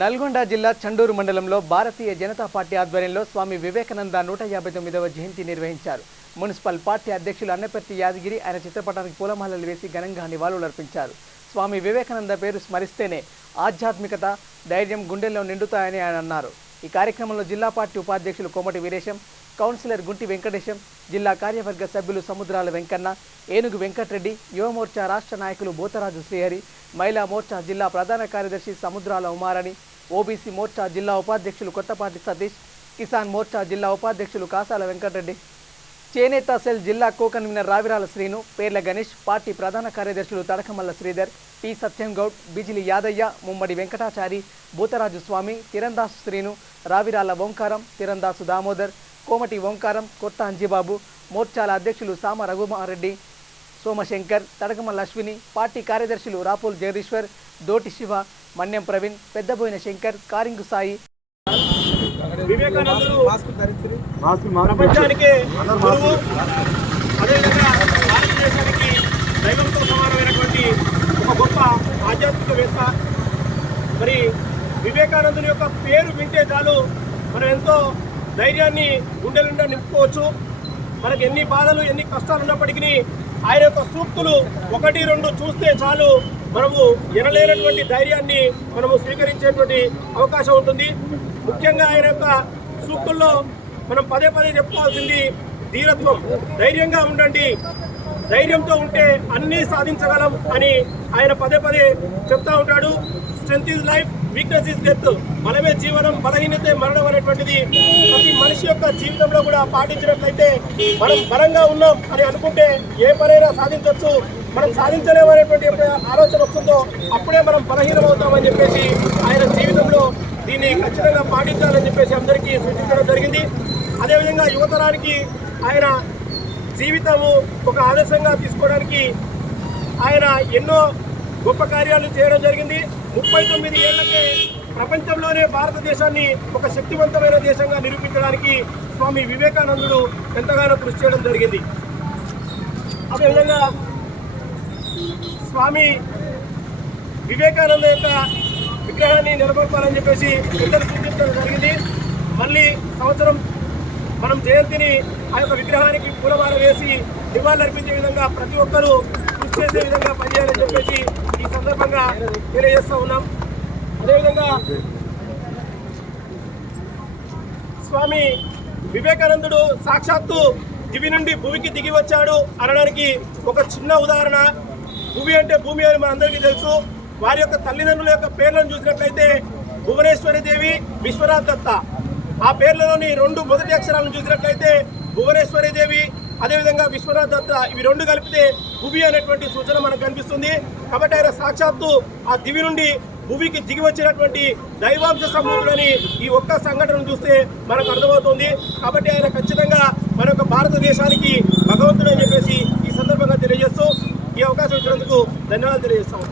నల్గొండ జిల్లా చండూరు మండలంలో భారతీయ జనతా పార్టీ ఆధ్వర్యంలో స్వామి వివేకానంద నూట యాభై తొమ్మిదవ జయంతి నిర్వహించారు. మున్సిపల్ పార్టీ అధ్యక్షులు అన్నపర్తి యాదగిరి ఆయన చిత్రపటానికి పూలమాలలు వేసి ఘనంగా నివాళులర్పించారు స్వామి వివేకానంద పేరు స్మరిస్తేనే ఆధ్యాత్మికత ధైర్యం గుండెల్లో నిండుతాయని ఆయన అన్నారు. ఈ కార్యక్రమంలో జిల్లా పార్టీ ఉపాధ్యక్షులు కోమటి వీరేశం కౌన్సిలర్ గుంటి వెంకటేశం జిల్లా కార్యవర్గ సభ్యులు సముద్రాల వెంకన్న ఏనుగు వెంకటరెడ్డి యువమోర్చా రాష్ట్ర నాయకులు బోతరాజు శ్రీహరి మహిళా మోర్చా జిల్లా ప్రధాన కార్యదర్శి సముద్రాల ఉమారని ఓబీసీ మోర్చా జిల్లా ఉపాధ్యక్షులు కొత్తపాటి సతీష్ కిసాన్ మోర్చా జిల్లా ఉపాధ్యక్షులు కాసాల వెంకటరెడ్డి. చేనేత సెల్ జిల్లా కో కన్వీనర్ రావిరాల శ్రీను పేర్ల గణేష్ పార్టీ ప్రధాన కార్యదర్శులు తడకమల్ల శ్రీధర్ టి సత్యంగౌడ్ బిజిలి యాదయ్య ముమ్మడి వెంకటాచారి భూతరాజు స్వామి తిరందాసు శ్రీను రావిరాల ఓంకారం తిరందాసు దామోదర్ కోమటి ఓంకారం కొత్త అంజిబాబు మోర్చాల అధ్యక్షులు సామ రఘుమారెడ్డి సోమశంకర్ తడకమల్ల అశ్విని పార్టీ కార్యదర్శులు రాపుల్ జగదీశ్వర్ దోటి శివ మన్యం ప్రవీణ్ పెద్దబోయిన శంకర్ కారింగు సాయి. వివేకానందుడు ప్రపంచానికి గురువు. అదేవిధంగా భారతదేశానికి దైవంతో సమానమైనటువంటి ఒక గొప్ప ఆధ్యాత్మికవేత్త. మరి వివేకానందుని యొక్క పేరు వింటే చాలు. మనం ఎంతో ధైర్యాన్ని గుండెలుండా నింపుకోవచ్చు. మనకి ఎన్ని బాధలు ఎన్ని కష్టాలు ఉన్నప్పటికీ ఆయన యొక్క సూక్తులు ఒకటి రెండు చూస్తే చాలు. మనము ఎనలేనటువంటి ధైర్యాన్ని మనము స్వీకరించేటువంటి అవకాశం ఉంటుంది. ముఖ్యంగా ఆయన యొక్క సూక్తుల్లో మనం పదే పదే చెప్పుకోవాల్సింది ధీరత్వం. ధైర్యంగా ఉండండి. ధైర్యంతో ఉంటే అన్నీ సాధించగలం అని ఆయన పదే పదే చెప్తా ఉంటాడు. Strength is life weakness is death బలమే జీవనం బలహీనతే మరణం అనేటువంటిది ప్రతి మనిషి యొక్క జీవితంలో కూడా పాటించినట్లయితే మనం బలంగా ఉన్నాం అని అనుకుంటే ఏ పనైనా సాధించవచ్చు మనం సాధించలేమనేటువంటి ఆలోచన వస్తుందో అప్పుడే మనం బలహీనం అవుతామని చెప్పేసి ఆయన జీవితంలో దీన్ని ఖచ్చితంగా పాటించాలని చెప్పేసి అందరికీ సూచించడం జరిగింది. అదేవిధంగా యువతరానికి ఆయన జీవితము ఒక ఆదర్శంగా తీసుకోవడానికి ఆయన ఎన్నో గొప్ప కార్యాలు చేయడం జరిగింది. ముప్పై తొమ్మిది ఏళ్ళకే ప్రపంచంలోనే భారతదేశాన్ని ఒక శక్తివంతమైన దేశంగా నిరూపించడానికి స్వామి వివేకానందుడు ఎంతగానో కృషి చేయడం జరిగింది. అదేవిధంగా స్వామి వివేకానంద యొక్క విగ్రహాన్ని నిలబడతారని చెప్పేసి ఇద్దరు సూచించడం జరిగింది. మళ్ళీ సంవత్సరం మనం జయంతిని ఆ యొక్క విగ్రహానికి పూలమాల వేసి నివాళులర్పించే విధంగా ప్రతి ఒక్కరూ కృషి చేసే విధంగా పనిచేయాలని చెప్పేసి ఈ సందర్భంగా తెలియజేస్తూ ఉన్నాం. అదేవిధంగా స్వామి వివేకానందుడు సాక్షాత్తు దివి నుండి భూమికి దిగి వచ్చాడు అనడానికి ఒక చిన్న ఉదాహరణ. భూమి అంటే భూమి అని మనందరికీ తెలుసు. వారి యొక్క తల్లిదండ్రుల యొక్క పేర్లను చూసినట్లయితే భువనేశ్వరి దేవి విశ్వనాథ్ దత్త. ఆ పేర్లలోని రెండు మొదటి అక్షరాలను చూసినట్లయితే భువనేశ్వరి దేవి అదేవిధంగా విశ్వనాథ్ దత్త ఇవి రెండు కలిపితే భువి అనేటువంటి సూచన మనకు కనిపిస్తుంది. కాబట్టి ఆయన సాక్షాత్తు ఆ దివి నుండి భూమికి దిగి వచ్చినటువంటి దైవాంశ సంభూతుడని ఈ ఒక్క సంఘటనను చూస్తే మనకు అర్థమవుతుంది. కాబట్టి ఆయన ఖచ్చితంగా మన యొక్క భారతదేశానికి భగవంతుడు అని చెప్పేసి ఈ సందర్భంగా తెలియజేస్తూ ఈ అవకాశం ఇచ్చినందుకు ధన్యవాదాలు తెలియజేస్తాం